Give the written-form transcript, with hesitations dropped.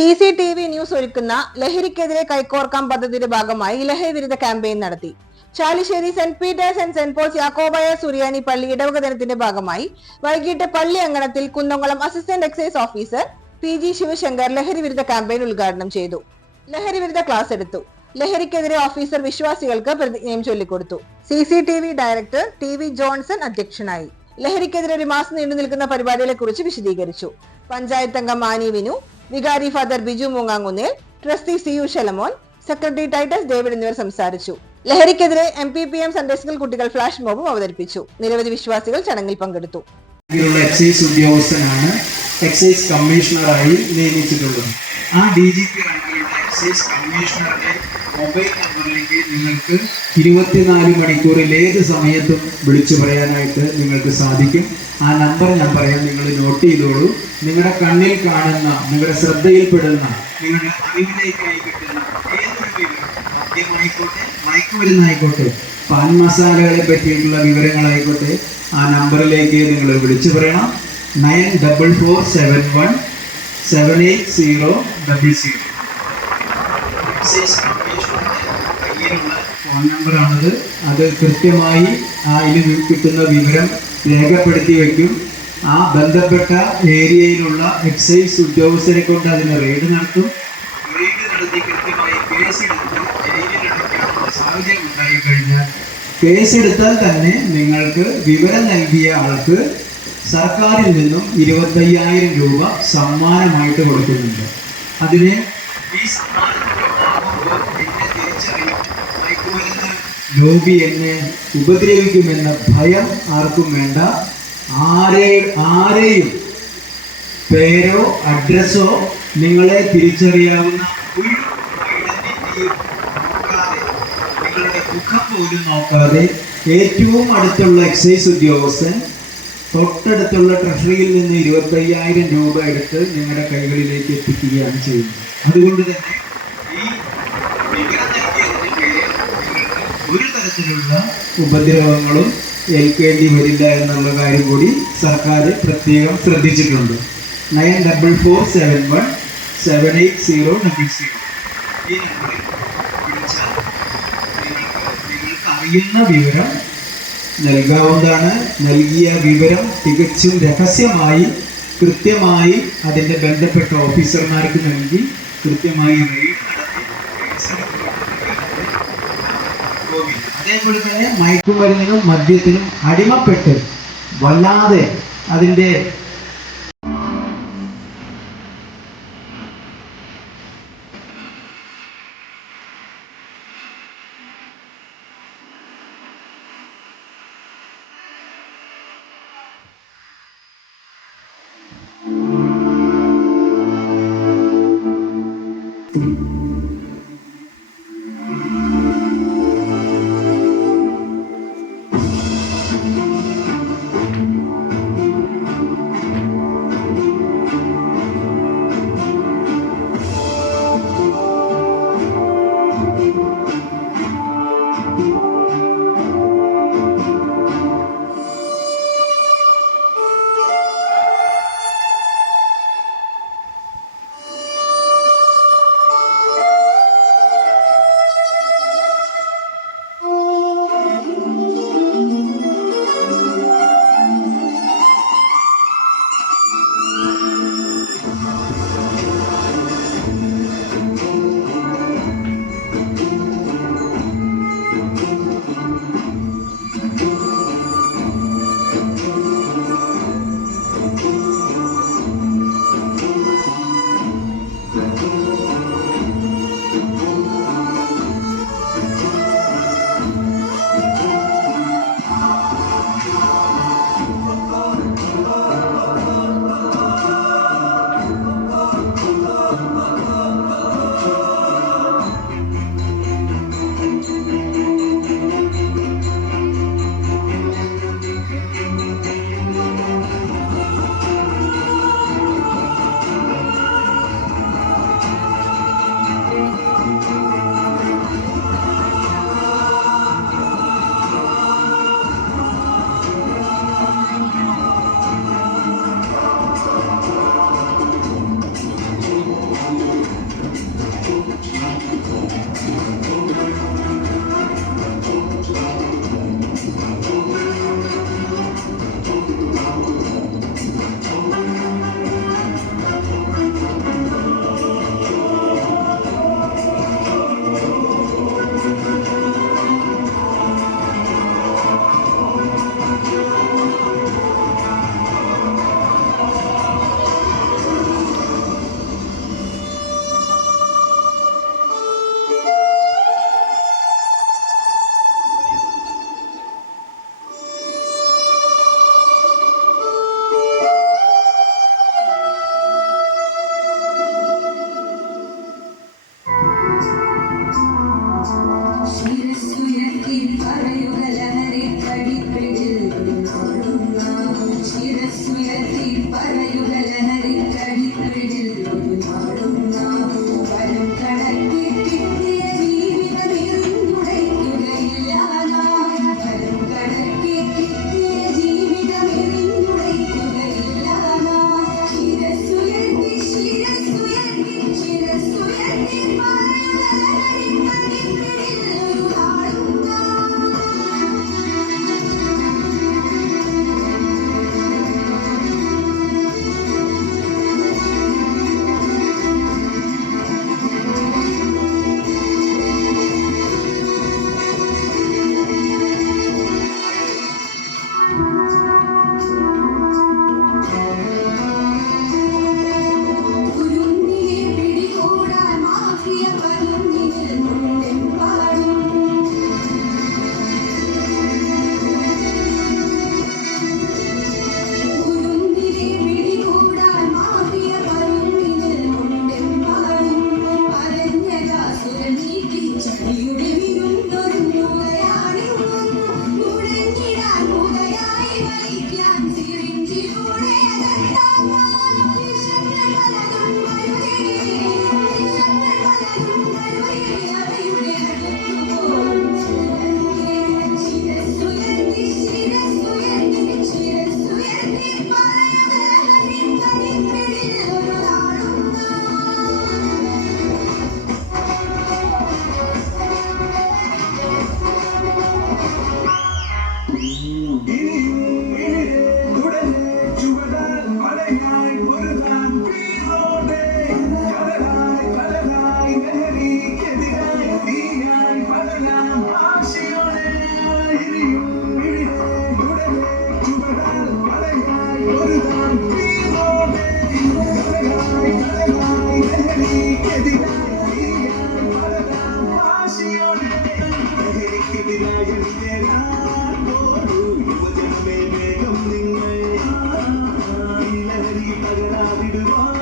CCTV news ഒരുക്കുന്ന ലഹരിക്കെതിരെ കൈകോർക്കാം പദ്ധതിയുടെ ഭാഗമായി ലഹരി വിരുദ്ധ ക്യാമ്പയിൻ നടത്തി. Chalissery Saint Peter's and Saint Paul's യാക്കോബായ സുറിയാനി പള്ളി ഇടവക ദിനത്തിന്റെ ഭാഗമായി വൈകിട്ട് പള്ളി അങ്കണത്തിൽ Kunnamkulam assistant excise officer PG Sivasankar ലഹരി വിരുദ്ധ ക്യാമ്പയിൻ ഉദ്ഘാടനം ചെയ്തു. ലഹരി വിരുദ്ധ ക്ലാസ് എടുത്തു. ലഹരിക്കെതിരെ ഓഫീസർ വിശ്വാസികൾക്ക് പ്രതിജ്ഞയും ചൊല്ലിക്കൊടുത്തു. CCTV ഡയറക്ടർ TV ജോൺസൺ അധ്യക്ഷനായി. ലഹരിക്കെതിരെ ഒരു മാസം നീണ്ടു നിൽക്കുന്ന പരിപാടികളെ കുറിച്ച് വിശദീകരിച്ചു. പഞ്ചായത്ത് അംഗം മാനി വിനു, വികാരി father Biju Moongankunnel, trustee CU Shalamon, secretary Titus David എന്നിവർ സംസാരിച്ചു. ലഹരിക്കെതിരെ MPPM സൺഡേ സ്കൂൾ കുട്ടികൾ ഫ്ലാഷ് മോബും അവതരിപ്പിച്ചു. നിരവധി വിശ്വാസികൾ ചടങ്ങിൽ പങ്കെടുത്തു. എക്സൈസ് ഉദ്യോഗസ്ഥനാണ് എക്സൈസ് കമ്മീഷണറായി നിയമിച്ചിട്ടുള്ളത്. ആ DGP റാങ്കിലുള്ള എക്സൈസ് കമ്മീഷണറുടെ മൊബൈൽ നമ്പറിലേക്ക് നിങ്ങൾക്ക് 24 മണിക്കൂറിൽ ഏത് സമയത്തും വിളിച്ചു പറയാനായിട്ട് നിങ്ങൾക്ക് സാധിക്കും. ആ നമ്പർ ഞാൻ പറയാം, നിങ്ങൾ നോട്ട് ചെയ്തോളൂ. നിങ്ങളുടെ കണ്ണിൽ കാണുന്ന, നിങ്ങളുടെ ശ്രദ്ധയിൽപ്പെടുന്ന, നിങ്ങളുടെ അറിവിലേക്കായി കിട്ടുന്ന ഏതൊരു വിവരം, മദ്യമായിക്കോട്ടെ, മയക്കുമരുന്നായിക്കോട്ടെ, പാൻ മസാലകളെ പറ്റിയിട്ടുള്ള വിവരങ്ങളായിക്കോട്ടെ, ആ നമ്പറിലേക്ക് നിങ്ങൾ വിളിച്ചു പറയണം. 9447178000. കയ്യിലുള്ള ഫോൺ നമ്പറാണത്. അത് കൃത്യമായി ഇതിൽ കിട്ടുന്ന വിവരം രേഖപ്പെടുത്തി വയ്ക്കും. ആ ബന്ധപ്പെട്ട ഏരിയയിലുള്ള എക്സൈസ് ഉദ്യോഗസ്ഥരെ കൊണ്ട് അതിന് റെയ്ഡ് നടത്തും. റെയ്ഡ് നടത്തി കൃത്യമായി കേസെടുത്ത് ജയിലിലടയ്ക്കാനുള്ള സാഹചര്യം ഉണ്ടായി കഴിഞ്ഞാൽ, കേസെടുത്താൽ തന്നെ നിങ്ങൾക്ക് വിവരം നൽകിയ ആൾക്ക് സർക്കാരിൽ നിന്നും 25,000 രൂപ സമ്മാനമായിട്ട് കൊടുക്കുന്നുണ്ട്. അതിന് ഈ ലോബി എന്നെ ഉപദ്രവിക്കുമെന്ന ഭയം ആർക്കും വേണ്ട. ആരെയും പേരോ അഡ്രസ്സോ നിങ്ങളെ തിരിച്ചറിയാവുന്ന ഒരു ഐഡന്റിറ്റിയും നോക്കാതെ, നിങ്ങളുടെ മുഖം പോലും നോക്കാതെ, ഏറ്റവും അടുത്തുള്ള എക്സൈസ് ഉദ്യോഗസ്ഥൻ തൊട്ടടുത്തുള്ള ട്രഷറിയിൽ നിന്ന് 25,000 രൂപ എടുത്ത് നിങ്ങളുടെ കൈകളിലേക്ക് എത്തിക്കുകയാണ് ചെയ്യുന്നത്. അതുകൊണ്ട് തന്നെ ഈ വിവരം നൽകിയതിന് പേരിൽ നിങ്ങൾക്ക് ഒരു തരത്തിലുള്ള ഉപദ്രവങ്ങളും ഏൽക്കേണ്ടി വരില്ല എന്നുള്ള കാര്യം കൂടി സർക്കാർ പ്രത്യേകം ശ്രദ്ധിച്ചിട്ടുണ്ട്. 9447178000. ഈ നമ്പറിൽ വിളിച്ചാൽ നിങ്ങൾക്ക് അറിയുന്ന വിവരം നൽകാവുന്നതാണ്. നൽകിയ വിവരം തികച്ചും രഹസ്യമായി കൃത്യമായി അതിൻ്റെ ബന്ധപ്പെട്ട ഓഫീസർമാർക്ക് നൽകി കൃത്യമായി റെയ്ഡ് നടത്തി. അതേപോലെ തന്നെ മയക്കുമരുന്നിനും മദ്യത്തിനും അടിമപ്പെട്ട് വല്ലാതെ അതിൻ്റെ വിടുവാൻ